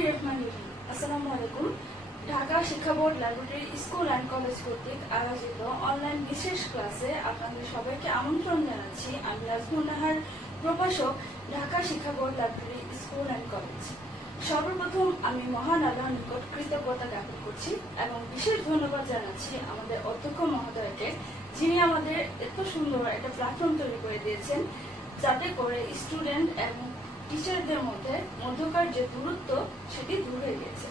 আসসালামু আলাইকুম। ঢাকা শিক্ষা board laboratory school and college কর্তৃক আয়োজিত অনলাইন বিশেষ ক্লাসে আপনাদের সবাইকে আমন্ত্রণ জানাচ্ছি। আমি নাজমুন নাহার, প্রভাষক, ঢাকা শিক্ষা board laboratory school and college. সর্বপ্রথম আমি মহান আল্লাহর নিকট কৃতজ্ঞতা জ্ঞাপন করছি এবং বিশেষ ধন্যবাদ জানাচ্ছি আমাদের অধ্যক্ষ মহোদয়কে, যিনি আমাদের এত সুন্দর একটা প্ল্যাটফর্ম তৈরি করে দিয়েছেন, যাতে করে স্টুডেন্ট এবং টিচারদের মধ্যকার যে দূরত্ব সেটি দূর হয়ে গেছে।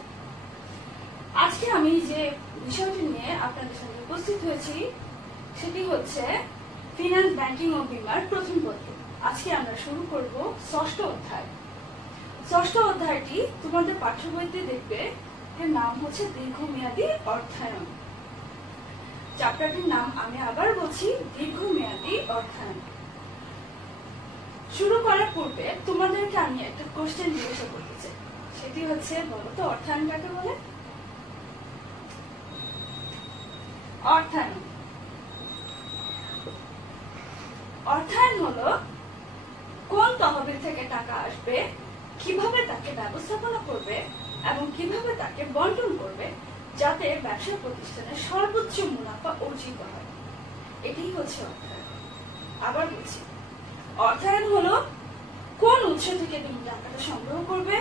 আজকে আমি যে বিষয়টি নিয়ে আপনাদের সামনে উপস্থিত হয়েছি সেটি হচ্ছে ফিনান্স, ব্যাংকিং ও বীমার প্রথম পত্র। আজকে আমরা শুরু করব ষষ্ঠ অধ্যায়। ষষ্ঠ অধ্যায়টি তোমাদের পাঠ্য বইতে দেখবে, এর নাম হচ্ছে দীর্ঘমেয়াদী অর্থায়ন। চ্যাপ্টারটির নাম আমি আবার বলছি, দীর্ঘমেয়াদী অর্থায়ন। শুরু করার পূর্বে তোমাদেরকে আমি একটা কোশ্চেন জিজ্ঞাসা করতে চাই, সেটি হচ্ছে বলো তো অর্থায়ন কাকে বলে? অর্থায়ন অর্থায়ন হলো কোন তহবিল থেকে টাকা আসবে, কিভাবে তাকে ব্যবস্থাপনা করবে এবং কিভাবে তাকে বন্টন করবে যাতে ব্যবসা প্রতিষ্ঠানের সর্বোচ্চ মুনাফা অর্জিত হয়। এটাই হচ্ছে অর্থায়ন। আবার বলছি, অর্থায়ন হলো কোন উৎস থেকে তুমি টাকাটা সংগ্রহ করবে,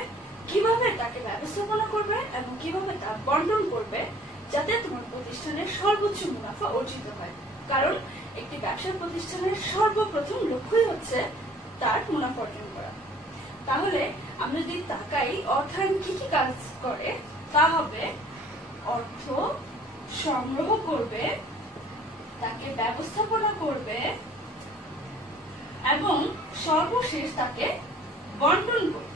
কিভাবে তাকে ব্যবস্থাপনা করবে এবং কিভাবে তা বন্টন করবে যাতে তোমার প্রতিষ্ঠানের সর্বোচ্চ মুনাফা অর্জিত হয়। কারণ একটি ব্যবসা প্রতিষ্ঠানের সর্বপ্রথম লক্ষ্যই হচ্ছে তার মুনাফা অর্জন করা। তাহলে আমরা যদি তাকাই অর্থায়ন কি কি কাজ করে, তা হবে অর্থ সংগ্রহ করবে, তাকে ব্যবস্থাপনা করবে এবং সর্বশেষ তাকে বন্টন করবে।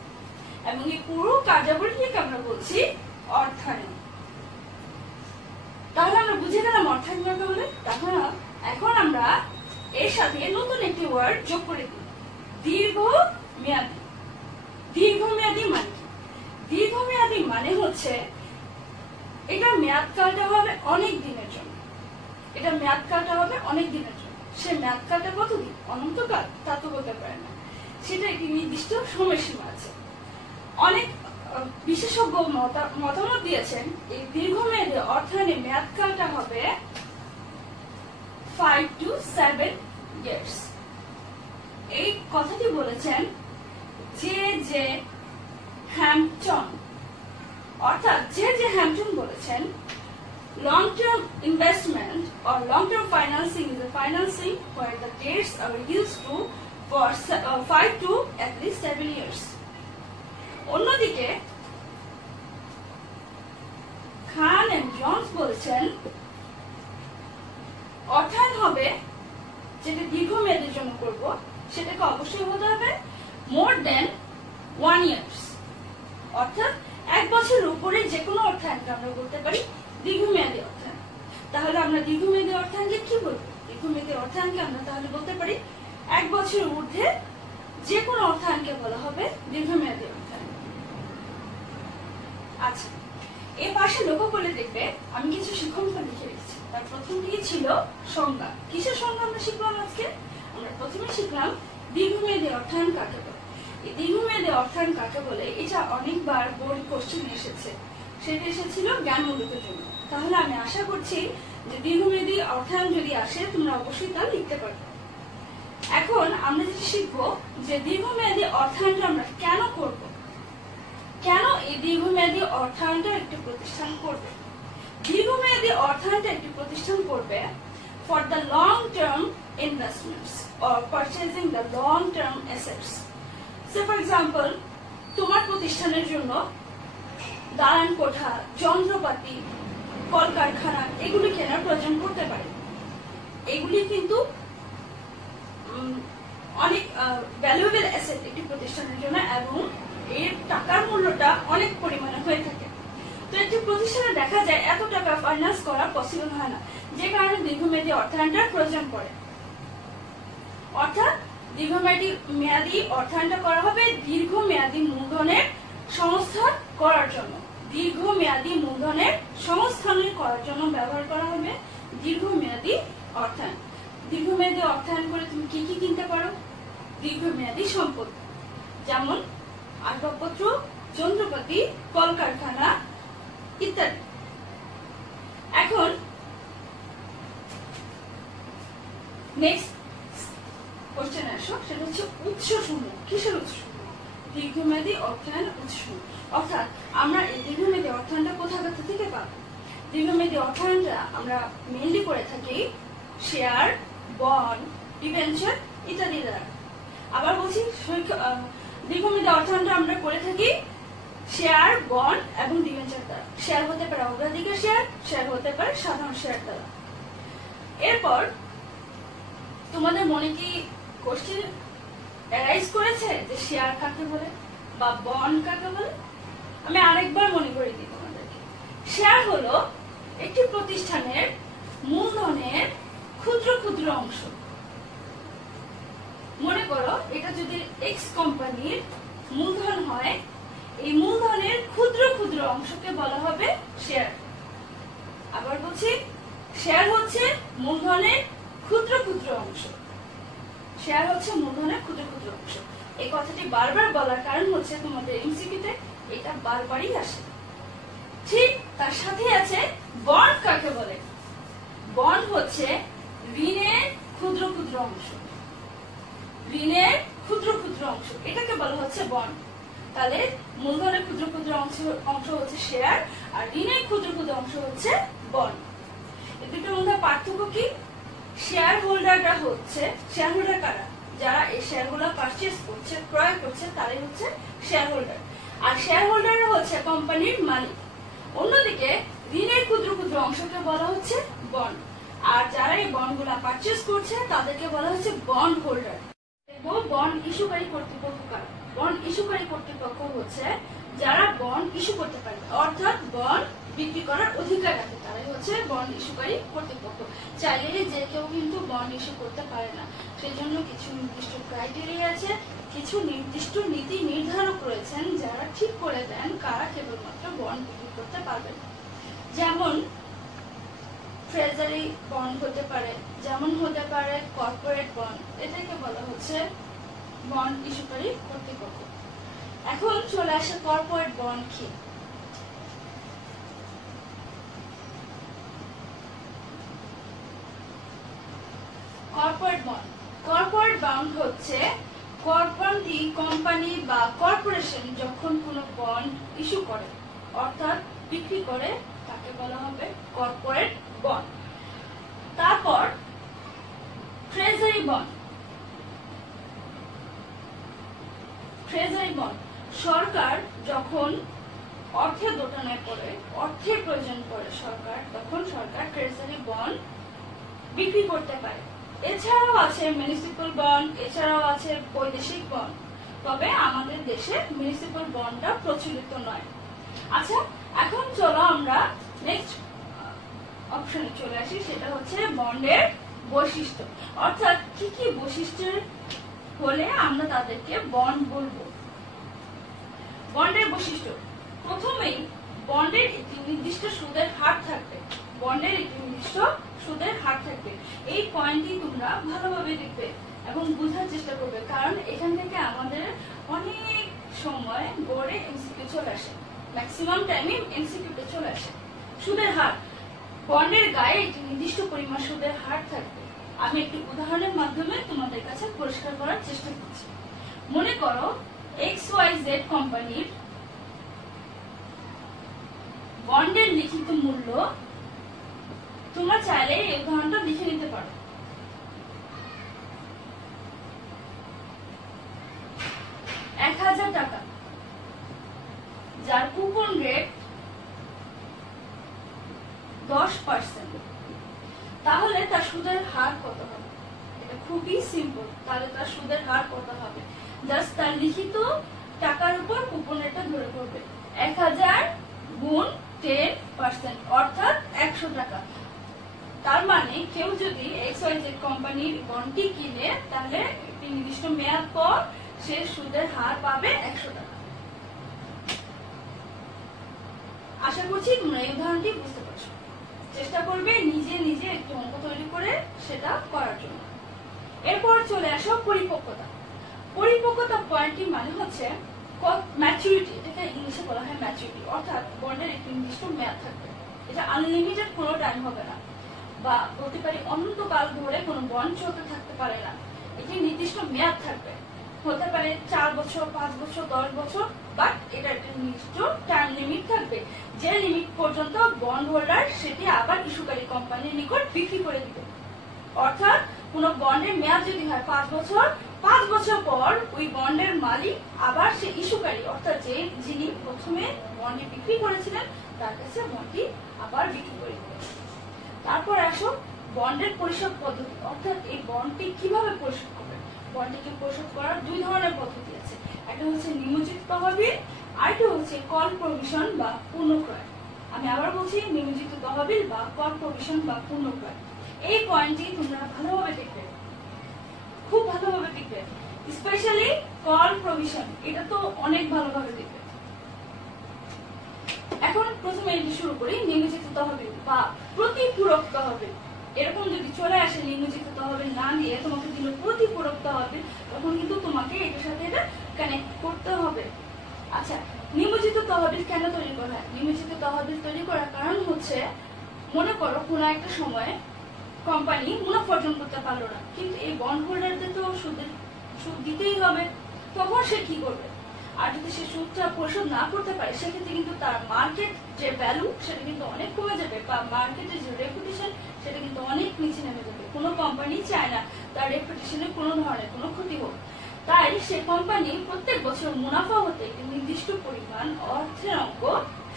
এবং এই পুরো কার্যাবলীকে আমরা বলছি অর্থায়ন। তাহলে আমরা বুঝে গেলাম অর্থায়ন কাকে বলে। তাহলে এখন আমরা এর সাথে নতুন একটি ওয়ার্ড যোগ করে দিই, দীর্ঘমেয়াদী। দীর্ঘমেয়াদী মানে কি? দীর্ঘমেয়াদী মানে হচ্ছে এটা মেয়াদকালটা হবে অনেক দিনের জন্য। এটা মেয়াদকালটা হবে অনেক দিনের জন্য। সে মেয়াদকালটা কতদিন? অনন্তকাল? তা তো বলতে পারে না, সেটা একটি নির্দিষ্ট সময়সীমা আছে। অনেক বিশেষজ্ঞ মতামত দিয়েছেন এই দীর্ঘমেয়াদী অর্থায়নের মেয়াদকালটা হবে 5 to 7 years। এই কথাটি বলেছেন জে হ্যাম্পটন। অর্থাৎ জে হ্যাম্পটন বলেছেন, long-term investment or long-term financing is a financing where the dates are used to for 5 to at least 7 years. অন্যদিকে খান এন্ড জনস বলেছেন অর্থায়ন হবে যেটা দীর্ঘমেয়াদের জন্য করব, সেটাকে অবশ্যই হতে হবে more than 1 year। অর্থাৎ 1 বছরের উপরে যে কোনো অর্থায়নকে আমরা বলতে পারি দীর্ঘমেয়াদী অর্থায়ন। তাহলে আমরা দীর্ঘমেয়াদী অর্থায়নকে কি বলবো? দীর্ঘমেয়াদী অর্থায়নকে আমরা তাহলে বলতে পারি 1 বছরের ঊর্ধ্বে যে কোনো অর্থায়নকে বলা হবে দীর্ঘমেয়াদী অর্থায়ন। আচ্ছা, এর পাশে লক্ষ্য করলে দেখবে আমি কিছু শিক্ষাংশ লিখে রেখেছি। তার প্রথমটি ছিল সংজ্ঞা। কিসের সংজ্ঞা আমরা শিখলাম আজকে? আমরা প্রথমে শিখলাম দীর্ঘমেয়াদী অর্থায়ন কাকে বলে। এই দীর্ঘমেয়াদী অর্থায়ন কাকে বলে এটা অনেকবার বোর্ড কোশ্চেন এসেছে, সেটা এসেছিল জ্ঞানমূলকের জন্য। তাহলে আমি আশা করছি যে দীর্ঘমেয়াদী অর্থায়ন যদি আসে তোমরা অবশ্যই তা লিখতে পারবে। এখন আমরা যেটা শিখবো যে দীর্ঘমেয়াদী অর্থায়নটা আমরা কেন করব, কেন এই দীর্ঘমেয়াদী অর্থায়নটা একটি প্রতিষ্ঠান করবে। দীর্ঘমেয়াদী অর্থায়নটা একটি প্রতিষ্ঠান করবে for the long term investments or purchasing the long term assets. Say for example, তোমার প্রতিষ্ঠানের জন্য দালান কোঠা, যন্ত্রপাতি, কলকারখানা এগুলি কেনার প্রয়োজন করতে পারে। এগুলি কিন্তু অনেক ভ্যালুয়েবল অ্যাসেট একটি প্রতিষ্ঠানের জন্য এবং এর টাকার মূল্যটা অনেক পরিমাণে হয়ে থাকে। তো একটি প্রতিষ্ঠানে দেখা যায় এত টাকা ফাইন্যান্স করা পসিবল হয় না, যে কারণে দীর্ঘমেয়াদী অর্থায়নটার প্রয়োজন পড়ে। অর্থাৎ দীর্ঘমেয়াদী অর্থায়নটা করা হবে দীর্ঘমেয়াদী মূলধনের সংস্থান করার জন্য। দীর্ঘমেয়াদী মূলধনের সংস্থানের করার জন্য ব্যবহার করা হবে দীর্ঘমেয়াদী অর্থায়ন। দীর্ঘমেয়াদী অর্থায়ন করে তুমি কি কি কিনতে পারো? দীর্ঘমেয়াদী সম্পদ, যেমন আসবাবপত্র, যন্ত্রপাতি, কলকারখানা ইত্যাদি। এখন নেক্সট কোশ্চেন আসো, সেটা হচ্ছে উৎসসমূহ। কিসের উৎসসমূহ? দীর্ঘমেয়াদী অর্থায়ন উৎসসমূহ। অর্থাৎ আমরা এই দীর্ঘমেয়াদী অর্থায়নটা কোথা থেকে পাবো? দীর্ঘমেয়াদী অর্থায়নটা আমরা মেইনলি করে থাকি শেয়ার, বন্ড, ডিবেঞ্চার ইত্যাদি দ্বারা। আবার বলছি, দীর্ঘমেয়াদী অর্থায়নটা আমরা করে থাকি শেয়ার, বন্ড এবং ডিবেঞ্চার দ্বারা। শেয়ার হতে পারে অগ্রাধিকার শেয়ার, শেয়ার হতে পারে সাধারণ শেয়ার দ্বারা। এরপর তোমাদের মনে কি কোশ্চেন অ্যারাইজ করেছে যে শেয়ার কাকে বলে বা বন্ড কাকে বলে? আমি আরেকবার মনে করে দিই তোমাদেরকে। শেয়ার হলো একটি প্রতিষ্ঠানের মূলধনের ক্ষুদ্র ক্ষুদ্র অংশ। মনে করো এটা যদি এক্স কোম্পানির মূলধন হয়, এই মূলধনের ক্ষুদ্র ক্ষুদ্র অংশকে বলা হবে শেয়ার। আবার বলছি, শেয়ার হচ্ছে মূলধনের ক্ষুদ্র ক্ষুদ্র অংশ। শেয়ার হচ্ছে মূলধনের ক্ষুদ্র ক্ষুদ্র অংশ। এই কথাটি বারবার বলার কারণ হচ্ছে তোমাদের এমসিকিউতে এটা বারবারই আসে। ঠিক তার সাথে আছে বন্ড কাকে বলে? বন্ড হচ্ছে ঋণের ক্ষুদ্র ক্ষুদ্র অংশ। ঋণের ক্ষুদ্র ক্ষুদ্র অংশ, এটাকে বলা হচ্ছে বন্ড। তাহলে মূলধনের ক্ষুদ্র ক্ষুদ্র অংশ হচ্ছে শেয়ার, আর ঋণের ক্ষুদ্র ক্ষুদ্র অংশ হচ্ছে বন্ড। এই দুটোর মধ্যে পার্থক্য কি? শেয়ার হোল্ডাররা হচ্ছে, শেয়ার হোল্ডার কারা? যারা এই শেয়ারগুলো পারচেজ করছে, ক্রয় করছে, তারাই হচ্ছে শেয়ার হোল্ডার। আর শেয়ার হোল্ডাররা হচ্ছে কোম্পানির মালিক। অন্যদিকে ঋণের ক্ষুদ্র ক্ষুদ্র অংশকে বলা হচ্ছে বন্ড। আর যারা এই বন্ডগুলা পারচেজ করছে তাদেরকে বলা হচ্ছে বন্ড হোল্ডার। বন্ড ইস্যুকারী কর্তৃপক্ষ কারা? বন্ড ইস্যুকারী কর্তৃপক্ষ হচ্ছে যারা বন্ড ইস্যু করতে পারে, অর্থাৎ বন্ড বিক্রি করার অধিকার রাখে, তারাই হচ্ছে বন্ড ইস্যুকারী কর্তৃপক্ষ। চাইলে যে কেউ কিন্তু বন্ড ইস্যু করতে পারে না, সেই জন্য কিছু নির্দিষ্ট ক্রাইটেরিয়া আছে, কিছু নির্দিষ্ট নীতি নির্ধারক রয়েছেন যারা ঠিক করে দেন কারা কেবলমাত্র বন্ড বিক্রি করতে পারবেন। যেমন ট্রেজারি বন্ড হতে পারে, যেমন হতে পারে কর্পোরেট বন্ড, এটাকে বলা হচ্ছে বন্ড ইস্যুকারী কর্তৃপক্ষ। এখন চলে আসে কর্পোরেট বন্ড কি? কর্পোরেট বন্ড, কর্পোরেট বন্ড হচ্ছে কোম্পানি বা কর্পোরেশন যখন কোনো বন্ড ইস্যু করে অর্থাৎ বিক্রি করে, তাকে বলা হবে কর্পোরেট বন্ড। তারপর ট্রেজারি বন্ড। ট্রেজারি বন্ড সরকার যখন অর্থের দোটানায় পড়ে, অর্থের প্রয়োজন পড়ে সরকার, তখন সরকার ট্রেজারি বন্ড বিক্রি করতে পারে। এছাড়াও আছে মিউনিসিপাল বন্ড, এছাড়াও আছে বৈদেশিক বন্ড। তবে আমাদের দেশে মিউনিসিপাল বন্ডটা প্রচলিত নয়। আচ্ছা, এখন চলো আমরা নেক্সট অপশনে চলে আসি, সেটা হচ্ছে বন্ডের বৈশিষ্ট্য। অর্থাৎ কি কি বৈশিষ্ট্য হলে আমরা তাদেরকে বন্ড বলবো। বন্ডের বৈশিষ্ট্য, প্রথমেই বন্ডের একটি নির্দিষ্ট সুদের হার থাকবে। বন্ডের একটি নির্দিষ্ট সুদের হার থাকবে। এই পয়েন্টটি তোমরা ভালোভাবে দেখবে এবং বোঝার চেষ্টা করবে, কারণ এখান থেকে আমাদের অনেক সময় বোর্ডে এমসিকিউ চলে আসে, ম্যাক্সিমাম টাইমে এমসিকিউতে চলে আসে। সুদের হার, বন্ডের গায়ে একটি নির্দিষ্ট পরিমাণ সুদের হার থাকবে। আমি একটি উদাহরণের মাধ্যমে তোমাদের কাছে পরিষ্কার করার চেষ্টা করছি। মনে করো XYZ কোম্পানির বন্ডের লিখিত মূল্য, তোমরা চাইলে এই উদাহরণটা লিখে নিতে পারো। 1000 টাকা, যার কুপন রেট 10%। তাহলে তার সুদের হার কত হবে? এটা খুবই সিম্পল। তাহলে তার সুদের হার কত হবে? জাস্ট তার লিখিত টাকার উপর কুপন রেটটা ধরে করবে। 1000 গুণ 10%, অর্থাৎ 100 টাকা। তার মানে কেউ যদি XYZ কোম্পানির বন্ডটি কিনে, তাহলে একটি নির্দিষ্ট মেয়াদ পর সে সুদের হার পাবে 100 টাকা। আশা করছি তোমরা এই উদাহরণটি বুঝতে পারছো। চেষ্টা করবে নিজে নিজে একটু অঙ্ক তৈরি করে সেটা করার জন্য। এরপর চলে আসো পরিপক্কতা। পরিপক্কতা পয়েন্টটি মানে হচ্ছে ম্যাচুরিটি, এটাকে ইংলিশে বলা হয় ম্যাচুরিটি, অর্থাৎ বন্ডের একটি নির্দিষ্ট মেয়াদ থাকবে। এটা আনলিমিটেড কোনো টাইম হবে না, বা বলতে পারি অনন্তকাল ধরে কোনো বন্ড চলতে থাকতে পারে না। এটি নির্দিষ্ট মেয়াদ থাকবে, হতে পারে 4 বছর, 5 বছর, 10 বছর, বাট এটা একটা নির্দিষ্ট টাইম লিমিট থাকবে, যে লিমিট পর্যন্ত বন্ড হোল্ডার সেটি আবার ইস্যুকারী কোম্পানির নিকট বিক্রি করে দিবে। অর্থাৎ কোন বন্ডের মেয়াদ যদি হয় 5 বছর, 5 বছর পর ওই বন্ডের মালিক আবার সে ইস্যুকারী, অর্থাৎ যিনি প্রথমে বন্ডটি বিক্রি করেছিলেন তার কাছে বন্ডটি আবার বিক্রি করে দিবে। তারপর আসো বন্ডের পরিশোধ পদ্ধতি, অর্থাৎ এই বন্ডটি কিভাবে পরিশোধ করবে। বন্ডটিকে পরিশোধ করার 2 ধরনের পদ্ধতি আছে, একটা হচ্ছে নিমজ্জিত তহবিল, আরেকটা হচ্ছে কল প্রভিশন বা পুনঃক্রয়। আমি আবার বলছি, নিমজ্জিত তহবিল বা কল প্রভিশন বা পুনঃক্রয়। এই পয়েন্টটি তোমরা ভালোভাবে দেখবে, খুব ভালোভাবে দেখবে, স্পেশালি কল প্রভিশন, এটা তো অনেক ভালোভাবে দেখবে। এখন প্রথমে এটি শুরু করি, নিমজ্জিত তহবিল বা প্রতিপূরক তহবিল। এরকম যদি চলে আসে নিমজ্জিত তহবিল না দিয়ে তোমাকে দিল প্রতিপূরক তহবিল, তখন কিন্তু তোমাকে এটার সাথে এটা কানেক্ট করতে হবে। আচ্ছা, নিমজ্জিত তহবিল কেন তৈরি করা হয়? নিমজ্জিত তহবিল তৈরি করার কারণ হচ্ছে, মনে করো কোনো একটা সময়ে কোম্পানি মুনাফা অর্জন করতে পারলো না, কিন্তু এই বন্ড হোল্ডারদের তো সুদ দিতেই হবে, তখন সে কি করবে? আর যদি সে সুদটা পরিশোধ না করতে পারে, সেক্ষেত্রে কিন্তু তার মার্কেট যে ভ্যালু সেটা কিন্তু অনেক কমে যাবে, বা মার্কেটের যে রেপুটেশন সেটা কিন্তু অনেক নিচে নেমে যাবে। কোনো কোম্পানি চায় না তার রেপুটেশনে কোনো ধরনের কোনো ক্ষতি হোক, তাই সে কোম্পানি প্রত্যেক বছর মুনাফা হতে একটি নির্দিষ্ট পরিমাণ অর্থের অঙ্ক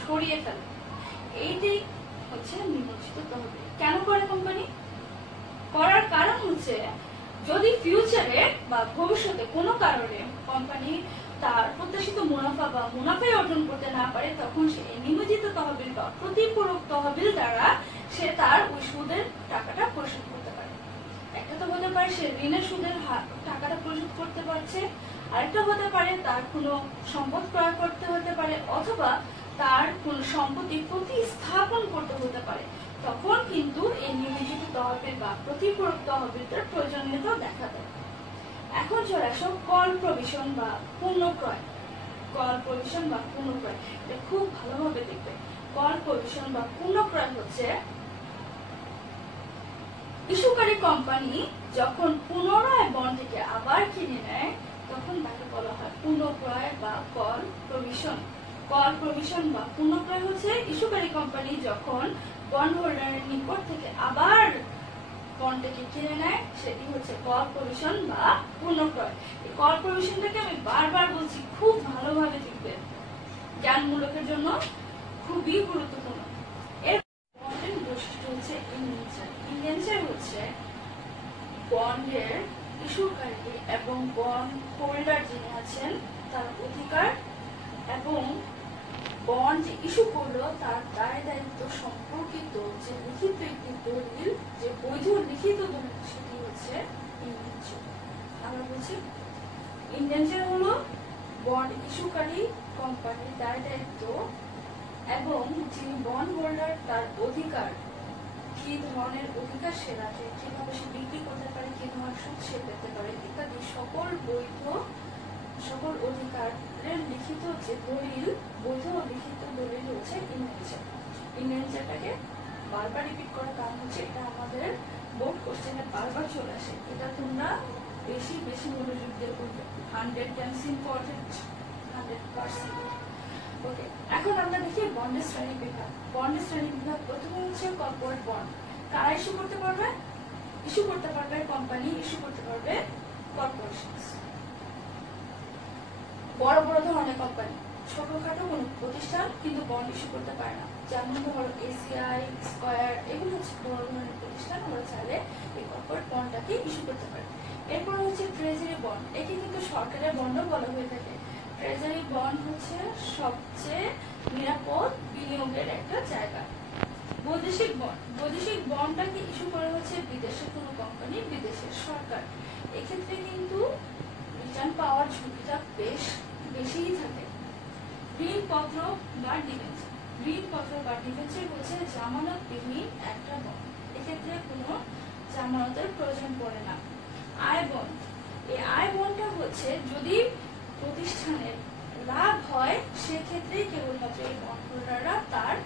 সরিয়ে ফেলে। এইটি হচ্ছে নিমজ্জিত তহবিল। কেন করে কোম্পানি? করার কারণ হচ্ছে, যদি ফিউচারে বা ভবিষ্যতে কোনো কারণে কোম্পানি তার প্রত্যাশিত মুনাফা বা মুনাফাই অর্জন করতে না পারে, তখন সে নিমজ্জিত তহবিল বা প্রতিপূরক তহবিল দ্বারা সে তার ওই সুদের টাকাটা পরিশোধ করতে পারে। একটা তো হতে পারে সে ঋণের সুদের টাকাটা পরিশোধ করতে পারছে, আরেকটা হতে পারে তার কোনো সম্পদ ক্রয় করতে হতে পারে, অথবা তার কোন সম্পত্তি প্রতিস্থাপন করতে হতে পারে। তখন কিন্তু এই নিমজ্জিত তহবিল বা প্রতিপূরক তহবিলটার প্রয়োজনীয়তা দেখা দেয়। এখন চলে আসো কল প্রভিশন বা পুনঃক্রয়। কল প্রভিশন বা পুনঃক্রয়, এটা খুব ভালোভাবে দেখবে। কল প্রভিশন বা পুনঃক্রয় হচ্ছে, ইস্যুকারী কোম্পানি যখন পুনরায় বন্ডটিকে আবার কিনে নেয়, তখন তাকে বলা হয় পুনঃক্রয় বা কল প্রভিশন। কল প্রভিশন বা পুনঃক্রয় হচ্ছে ইস্যুকারী কোম্পানি যখন বন্ড হোল্ডারের নিকট থেকে আবার বন্ডটিকে কিনে নেয়, সেটি হচ্ছে কল প্রভিশন বা পুনঃক্রয়। এই কল প্রভিশনটাকে আমি বারবার বলছি, খুব ভালোভাবে দেখবে, জ্ঞানমূলকের জন্য খুবই গুরুত্বপূর্ণ। এর বন্ডের বৈশিষ্ট্য হচ্ছে ইন্ডেঞ্চার। ইন্ডেঞ্চার হচ্ছে বন্ডের ইস্যুকারী এবং বন্ড হোল্ডার যিনি আছেন তার অধিকার, এবং বন্ড যে ইস্যু করলো তার দায় দায়িত্ব সম্পর্কিত যে লিখিত একটি দলিল, যে বৈধ লিখিত দলিল, সেটি হচ্ছে ইন্ডেঞ্চার। আমরা বলছি, ইন্ডেঞ্চার হলো বন্ড ইস্যুকারী কোম্পানির দায় দায়িত্ব এবং যিনি বন্ড হোল্ডার তার অধিকার, কি ধরনের অধিকার সে রাখে, কিভাবে সে বিক্রি করতে পারে, কি ধরনের সুদ সে পেতে পারে ইত্যাদি সকল বৈধ সকল অধিকারের লিখিত যে দলিল, বৈধ লিখিত দলিল হচ্ছে ইন্ডেঞ্চার। ইন্ডেঞ্চারটাকে বারবার রিপিট করার কারণ হচ্ছে, এটা আমাদের বোর্ড কোশ্চেনে বারবার চলে আসে। এটা তোমরা বেশি বেশি মনোযোগ দিয়ে করবে, 100 টাইমস ইম্পর্টেন্ট, 100%। ওকে, এখন আমরা দেখি বন্ডের শ্রেণী বিভাগ। বন্ডের শ্রেণী বিভাগ প্রথমে হচ্ছে কর্পোরেট বন্ড। কারা ইস্যু করতে পারবে? ইস্যু করতে পারবে কোম্পানি, ইস্যু করতে পারবে কর্পোরেশন। বড় বড় ধরনের কোম্পানি, ছোটখাটো কোন প্রতিষ্ঠান কিন্তু বন্ড ইস্যু করতে পারে না, যেমন ধরো এসিআই, স্কয়ার, এগুলো হচ্ছে বড় ধরনের প্রতিষ্ঠান, আমরা চাইলে এই কর্পোরেট বন্ডটাকে ইস্যু করতে পারি। এরপর হচ্ছে ট্রেজারি বন্ড, এটি কিন্তু সরকারের বন্ডও বলা হয়ে থাকে। ট্রেজারি বন্ড হচ্ছে সবচেয়ে নিরাপদ বিনিয়োগের একটা জায়গা। বৈদেশিক বন্ড, বৈদেশিক বন্ডটাকে ইস্যু করে হচ্ছে বিদেশের কোনো কোম্পানি, বিদেশের সরকার। এক্ষেত্রে কিন্তু রিটার্ন পাওয়ার ঝুঁকিটা বেশ বেশিই থাকে। ঋণপত্র বা ডিবেঞ্চার, ঋণপত্র বা ডিবেঞ্চার হচ্ছে জামানতবিহীন একটা বন্ড, এক্ষেত্রে কোনো জামানতের প্রয়োজন পড়ে না। আয় বন্ড, এই আয় বন্ডটা হচ্ছে যদি প্রতিষ্ঠানের লাভ হয় সেক্ষেত্রে কেবলমাত্র এই বন্ড হোল্ডাররা তার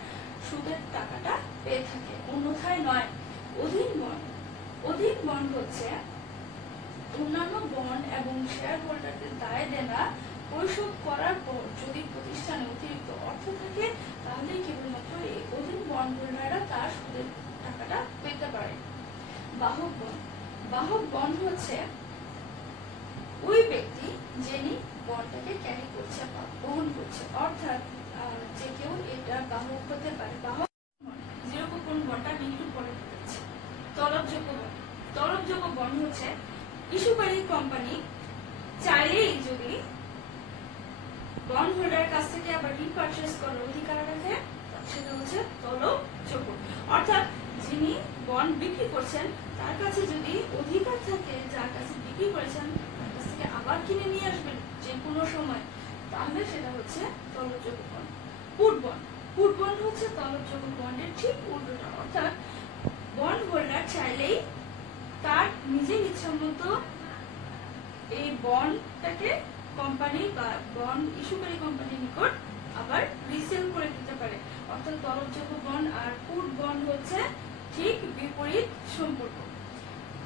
সুদের টাকাটা পেয়ে থাকে, অন্যথায় নয়। অধীন বন্ড হচ্ছে অন্যান্য বন্ড এবং শেয়ার হোল্ডারদের দায় দেনা পরিশোধ করার পর যদি প্রতিষ্ঠানে অতিরিক্ত অর্থ থাকে তাহলে কেবলমাত্র এই অধীন বন্ড হোল্ডাররা তার সুদের টাকাটা পেতে পারে। বাহক বন্ড হচ্ছে ওই ব্যক্তি যিনি বন্ডটাকে ক্যারি করছে বা বহন করছে, অর্থাৎ যে কেউ এটা বাহক হতে পারে। বাহক জিরো কুপন বন্ডটা একটু পরে দিচ্ছি। তলবযোগ্য বন্ড হচ্ছে ইস্যুকারী কোম্পানি চাইলেই যদি বন্ড হোল্ডারের কাছ থেকে আবার রিপারচেজ করার অধিকার রাখে, সেটা হচ্ছে তলবযোগ্য। অর্থাৎ যিনি বন্ড বিক্রি করছেন তার কাছে যদি অধিকার থাকে যার কাছে বিক্রি করেছেন তার কাছ থেকে আবার কিনে নিয়ে আসবেন যে কোনো সময়, তাহলে সেটা হচ্ছে তলবযোগ্য বন্ড। পুট বন্ড হচ্ছে তলবযোগ্য বন্ডের ঠিক উল্টোটা, অর্থাৎ বন্ড হোল্ডার চাইলেই তার নিজের ইচ্ছা মতো এই বন্ডটাকে কোম্পানি বা বন্ড ইস্যুকারী কোম্পানির নিকট আবার রিসেল করে দিতে পারে। অর্থাৎ তলবযোগ্য বন্ড আর পুট বন্ড হচ্ছে ঠিক বিপরীত সম্পর্ক।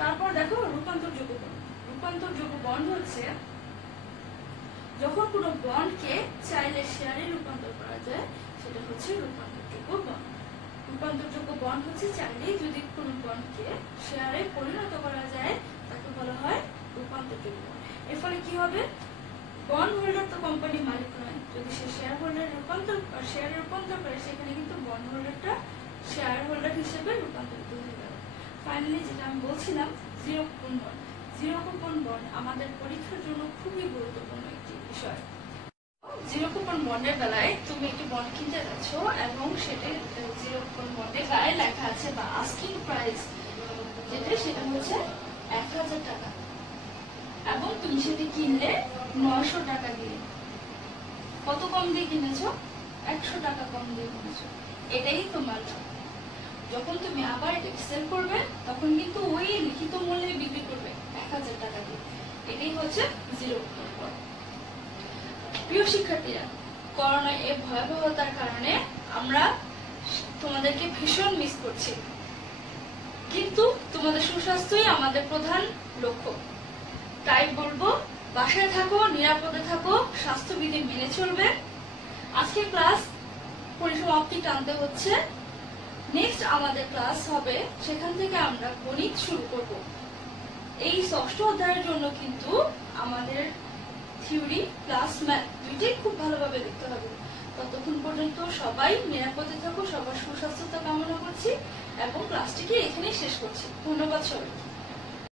তারপর দেখো রূপান্তরযোগ্য বন্ড হচ্ছে যখন কোনো বন্ডকে চাইলে শেয়ারে রূপান্তর করা যায়, সেটা হচ্ছে রূপান্তরযোগ্য বন্ড। রূপান্তরযোগ্য বন্ড হচ্ছে চাইলে যদি কোনো বন্ডকে শেয়ারে পরিণত করা যায় তাকে বলা হয় রূপান্তরযোগ্য বন্ড। এর ফলে কি হবে, বন্ড হোল্ডার তো কোম্পানির মালিক নয়, যদি সে শেয়ারে রূপান্তর করে সেখানে কিন্তু বন্ড হোল্ডারটা শেয়ার হোল্ডার হিসেবে রূপান্তরিত হয়ে গেল। ফাইনালি যেটা আমি বলছিলাম, জিরো কুপন বন্ড আমাদের পরীক্ষার জন্য খুবই গুরুত্বপূর্ণ একটি বিষয়। জিরো কুপন বন্ডের বেলায় তুমি একটি বন্ড কিনতে যাচ্ছ এবং সেটা জিরো কুপন বন্ডের গায়ে লেখা আছে বা আস্কিং প্রাইস সেটা হচ্ছে 1000 টাকা এবং তুমি সেটি কিনলে 900 টাকা দিয়ে। কত কম দিয়ে কিনেছো? 100 টাকা কম দিয়ে কিনেছো। এটাই তোমার লাভ। যখন তুমি আবার এটা সেল করবে তখন কিন্তু ওই লিখিত মূল্যে বিক্রি করবে 1000 টাকা দিয়ে। এটাই হচ্ছে জিরো কুপন বন্ড। প্রিয় শিক্ষার্থীরা, করোনার এই ভয়াবহতার কারণে আমরা তোমাদেরকে ভীষণ মিস করছি, কিন্তু তোমাদের সুস্বাস্থ্যই আমাদের প্রধান লক্ষ্য। তাই বলবো, বাসায় থাকো, নিরাপদে থাকো, স্বাস্থ্যবিধি মেনে চলবে। আজকে ক্লাস পরিসমাপ্তি টানতে হচ্ছে। নেক্সট আমাদের ক্লাস হবে, সেখান থেকে আমরা গণিত শুরু করব। এই ষষ্ঠ অধ্যায়ের জন্য কিন্তু আমাদের থিওরি প্লাস ম্যাথ দুইটাই খুব ভালোভাবে দেখতে হবে। ততক্ষণ পর্যন্ত সবাই নিরাপদে থাকো, সবার সুস্বাস্থ্যতা কামনা করছি এবং ক্লাসটিকে এখানেই শেষ করছি। ধন্যবাদ সবাইকে।